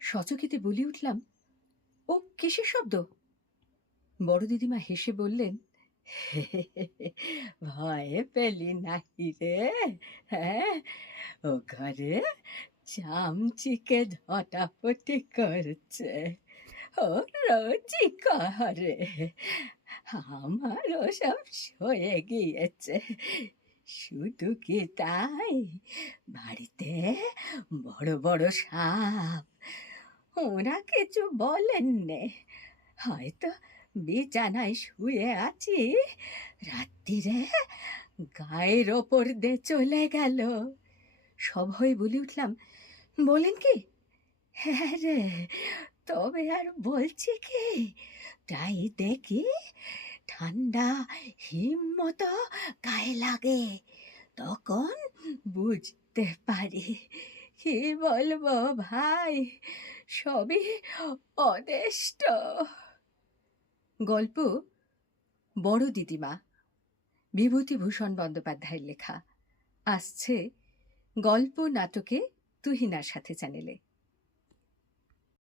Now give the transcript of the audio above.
সচকিতে বলে উঠলাম, ও কিসের শব্দ? বড় দিদিমা হেসে বললেন, ভয়ে পেলি নাকি রে? হ্যাঁ, ও ঘরে চামচিকে ঝটাপটি করছে। ও রোজই করে। আমার ওসব সয়ে গিয়েছে। শুধু কি তাই, বাড়িতে বড় বড় সাপ, ওরা কিছু বলেন নে। হয়তো বিছানায় শুয়ে আছি, রাত্রিরে গায়ের ওপর দিয়ে চলে গেল। সভয়ে বলে উঠলাম, বলেন কি? হ্যাঁ রে, তবে আর বলছি কি, তাই দেখি ঠান্ডা হিম্মত গায়ে লাগে, তখন বুঝতে পারি। কি বলবো ভাই, সবই অদেষ্ট। গল্প বড় দিদিমা, বিভূতিভূষণ বন্দ্যোপাধ্যায়ের লেখা। আসছে গল্প নাটকে তুহিনার সাথে চ্যানেলে।